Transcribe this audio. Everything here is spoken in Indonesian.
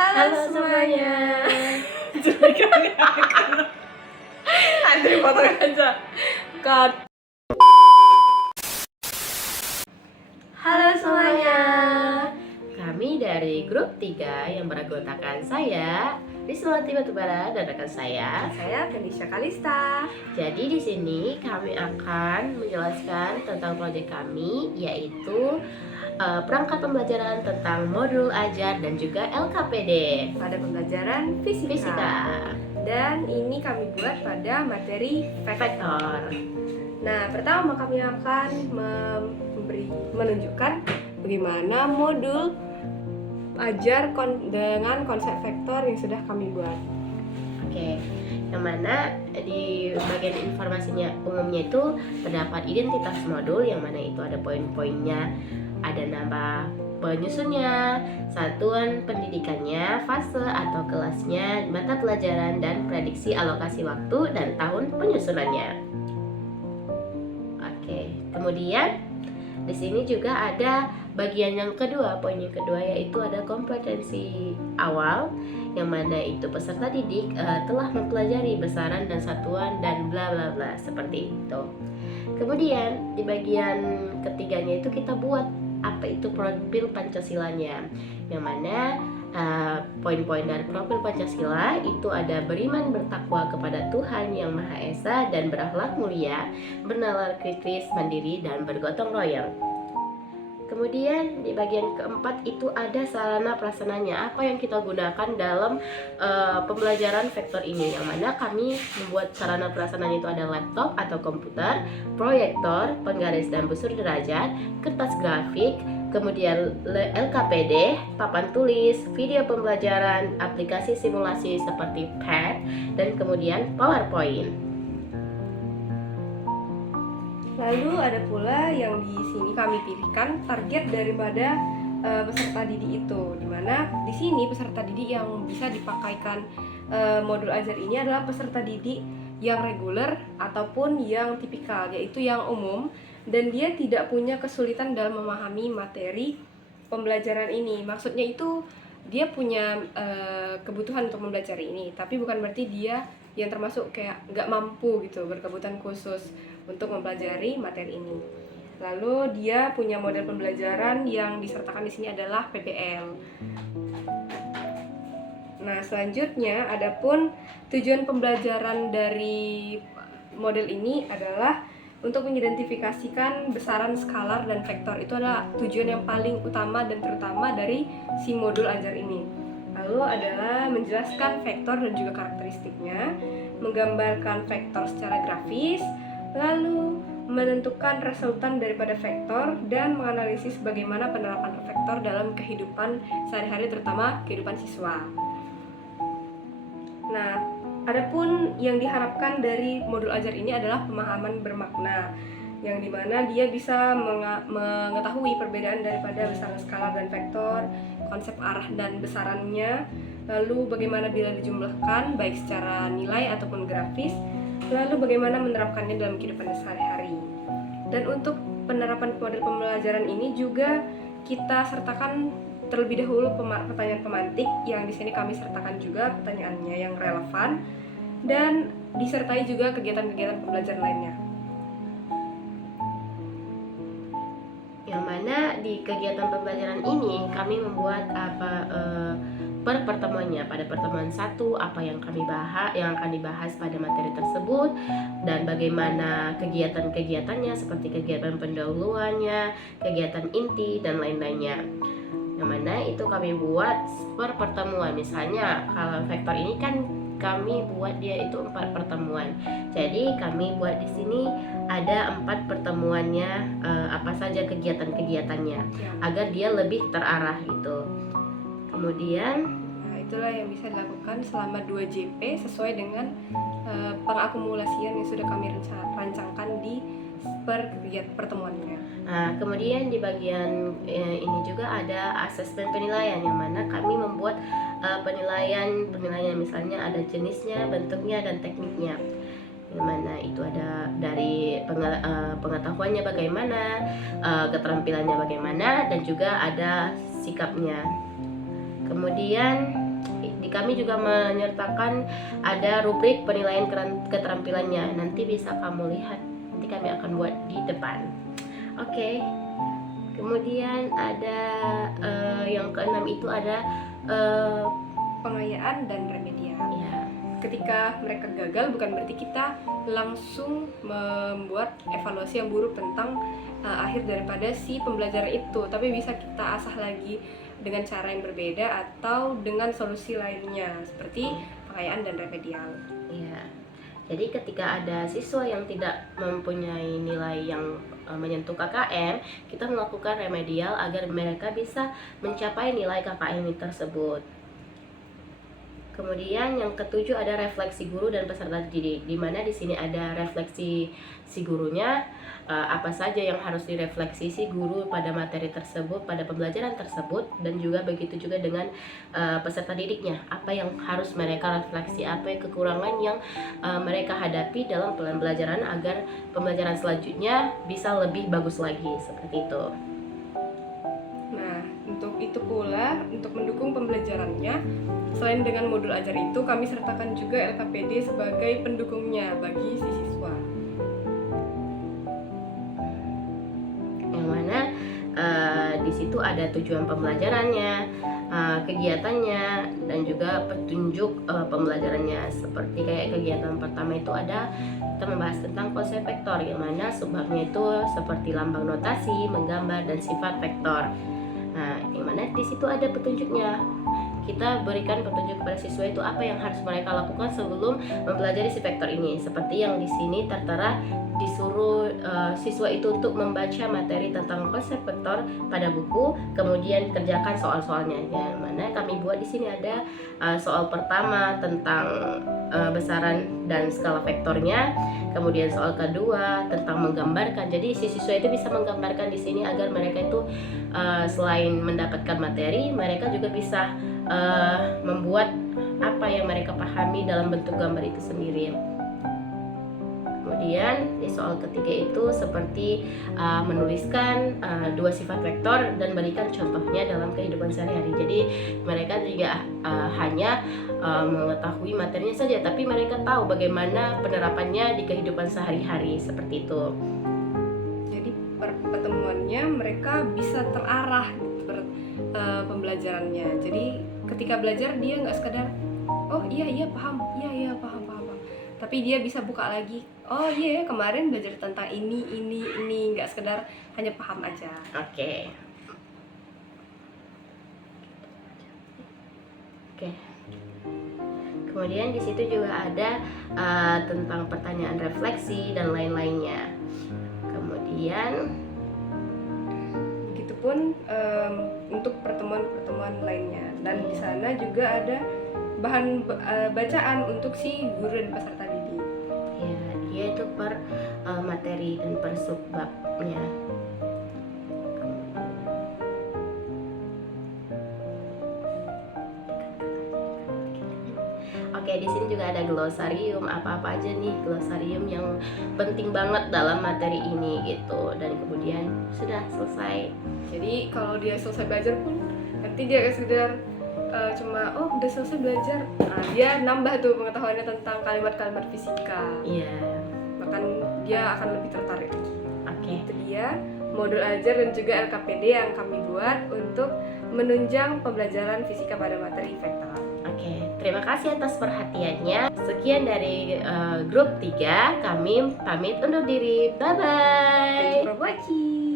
Halo semuanya. Andri potong aja. Cut. Halo semuanya. Kami dari grup 3 yang beranggotakan saya, Riswati Batubara, dan rekan saya Kenisha Kalista. Jadi di sini kami akan menjelaskan tentang proyek kami, yaitu perangkat pembelajaran tentang modul ajar dan juga LKPD Pada pembelajaran fisika. Dan ini kami buat pada materi vektor. Nah, pertama kami akan menunjukkan bagaimana modul ajar dengan konsep vektor yang sudah kami buat. Oke, yang mana di bagian informasinya umumnya itu terdapat identitas modul, yang mana itu ada poin-poinnya, ada nama penyusunnya, satuan pendidikannya, fase atau kelasnya, mata pelajaran, dan prediksi alokasi waktu dan tahun penyusunannya. Oke, kemudian di sini juga ada bagian yang kedua, poin yang kedua, yaitu ada kompetensi awal, yang mana itu peserta didik telah mempelajari besaran dan satuan dan bla bla bla, seperti itu. Kemudian di bagian ketiganya itu kita buat apa itu profil Pancasilanya, yang mana poin-poin dari profil Pancasila itu ada beriman bertakwa kepada Tuhan Yang Maha Esa dan berakhlak mulia, bernalar kritis, mandiri, dan bergotong royong. Kemudian di bagian keempat itu ada sarana prasarana, apa yang kita gunakan dalam pembelajaran vektor ini, yang mana kami membuat sarana prasarananya itu ada laptop atau komputer, proyektor, penggaris dan busur derajat, kertas grafik, kemudian LKPD, papan tulis, video pembelajaran, aplikasi simulasi seperti Pad, dan kemudian PowerPoint. Lalu ada pula yang di sini kami pilihkan target daripada peserta didik itu, dimana di sini peserta didik yang bisa dipakaikan modul ajar ini adalah peserta didik yang reguler ataupun yang tipikal, yaitu yang umum, dan dia tidak punya kesulitan dalam memahami materi pembelajaran ini. Maksudnya itu dia punya kebutuhan untuk mempelajari ini, tapi bukan berarti dia yang termasuk kayak nggak mampu gitu, berkebutuhan khusus untuk mempelajari materi ini. Lalu dia punya model pembelajaran yang disertakan di sini adalah PBL. Nah, selanjutnya adapun tujuan pembelajaran dari model ini adalah untuk mengidentifikasikan besaran skalar dan vektor. Itu adalah tujuan yang paling utama dan terutama dari si modul ajar ini. Lalu adalah menjelaskan vektor dan juga karakteristiknya, menggambarkan vektor secara grafis, lalu menentukan resultan daripada vektor, dan menganalisis bagaimana penerapan vektor dalam kehidupan sehari-hari, terutama kehidupan siswa. Nah, adapun yang diharapkan dari modul ajar ini adalah pemahaman bermakna, yang dimana dia bisa mengetahui perbedaan daripada besaran skalar dan vektor, konsep arah dan besarannya, lalu bagaimana bila dijumlahkan baik secara nilai ataupun grafis, lalu bagaimana menerapkannya dalam kehidupan sehari-hari. Dan untuk penerapan model pembelajaran ini juga kita sertakan terlebih dahulu pertanyaan pemantik, yang di sini kami sertakan juga pertanyaannya yang relevan, dan disertai juga kegiatan-kegiatan pembelajaran lainnya. Yang mana di kegiatan pembelajaran ini kami membuat per pertemuannya. Pada pertemuan 1 apa yang akan dibahas pada materi tersebut, dan bagaimana kegiatan-kegiatannya seperti kegiatan pendahuluannya, kegiatan inti, dan lain-lainnya. Yang mana itu kami buat per pertemuan. Misalnya kalau vektor ini kan kami buat dia itu 4 pertemuan. Jadi kami buat di sini ada 4 pertemuannya, apa saja kegiatan-kegiatannya, agar dia lebih terarah gitu. Kemudian itulah yang bisa dilakukan selama 2 JP sesuai dengan pengakumulasian yang sudah kami rancangkan di pertemuannya. Nah, kemudian di bagian ini juga ada asesmen penilaian, yang mana kami membuat penilaian misalnya ada jenisnya, bentuknya, dan tekniknya, yang mana itu ada dari pengetahuannya bagaimana, keterampilannya bagaimana, dan juga ada sikapnya. Kemudian kami juga menyertakan ada rubrik penilaian keterampilannya. Nanti bisa kamu lihat, nanti kami akan buat di depan. Oke. Kemudian ada yang keenam itu ada Pengayaan dan remedial. ya, Ketika mereka gagal bukan berarti kita langsung membuat evaluasi yang buruk tentang akhir daripada si pembelajaran itu, tapi bisa kita asah lagi dengan cara yang berbeda atau dengan solusi lainnya seperti pengayaan dan remedial. ya. Jadi ketika ada siswa yang tidak mempunyai nilai yang menyentuh KKM, kita melakukan remedial agar mereka bisa mencapai nilai KKM tersebut. Kemudian yang ketujuh ada refleksi guru dan peserta didik, di mana di sini ada refleksi si gurunya, apa saja yang harus direfleksi si guru pada materi tersebut, pada pembelajaran tersebut, dan juga begitu juga dengan peserta didiknya, apa yang harus mereka refleksi, apa yang kekurangan yang mereka hadapi dalam pembelajaran agar pembelajaran selanjutnya bisa lebih bagus lagi, seperti itu. Nah, untuk itu pula, untuk mendukung pembelajarannya, selain dengan modul ajar itu, kami sertakan juga LKPD sebagai pendukungnya bagi si siswa. Yang mana di situ ada tujuan pembelajarannya, kegiatannya, dan juga petunjuk pembelajarannya. Seperti kayak kegiatan pertama itu ada kita membahas tentang konsep vektor, yang mana subbabnya itu seperti lambang notasi, menggambar, dan sifat vektor. Nah, yang mana di situ ada petunjuknya. Kita berikan petunjuk kepada siswa itu apa yang harus mereka lakukan sebelum mempelajari si vektor ini. Seperti yang di sini tertera, disuruh siswa itu untuk membaca materi tentang konsep vektor pada buku, kemudian kerjakan soal-soalnya. Yang mana kami buat di sini ada soal pertama tentang besaran dan skala vektornya, kemudian soal kedua tentang menggambarkan. Jadi si siswa itu bisa menggambarkan di sini agar mereka itu selain mendapatkan materi, mereka juga bisa membuat apa yang mereka pahami dalam bentuk gambar itu sendiri. Kemudian di soal ketiga itu seperti menuliskan dua sifat vektor dan berikan contohnya dalam kehidupan sehari-hari. Jadi mereka juga hanya mengetahui materinya saja, tapi mereka tahu bagaimana penerapannya di kehidupan sehari-hari, seperti itu. Jadi pertemuannya mereka bisa terarah pembelajarannya. Jadi ketika belajar dia nggak sekedar oh iya paham, iya paham, tapi dia bisa buka lagi, oh iya kemarin belajar tentang ini, nggak sekedar hanya paham aja. Oke. Kemudian di situ juga ada tentang pertanyaan refleksi dan lain-lainnya. Kemudian Begitupun untuk pertemuan lainnya, dan di sana juga ada bahan bacaan untuk si guru dan peserta didik. ya, dia itu per materi dan per subbabnya. Oke, di sini juga ada glosarium, apa-apa aja nih glosarium yang penting banget dalam materi ini gitu. Dan kemudian sudah selesai. Jadi kalau dia selesai belajar pun nanti dia gak sekedar cuma oh udah selesai belajar, nah, dia nambah tuh pengetahuannya tentang kalimat-kalimat fisika. Iya. Bahkan dia akan lebih tertarik. Oke. Itu dia modul ajar dan juga LKPD yang kami buat untuk menunjang pembelajaran fisika pada materi vektor. Oke, terima kasih atas perhatiannya. Sekian dari grup 3, kami pamit undur diri. Bye-bye. Thank you for watching.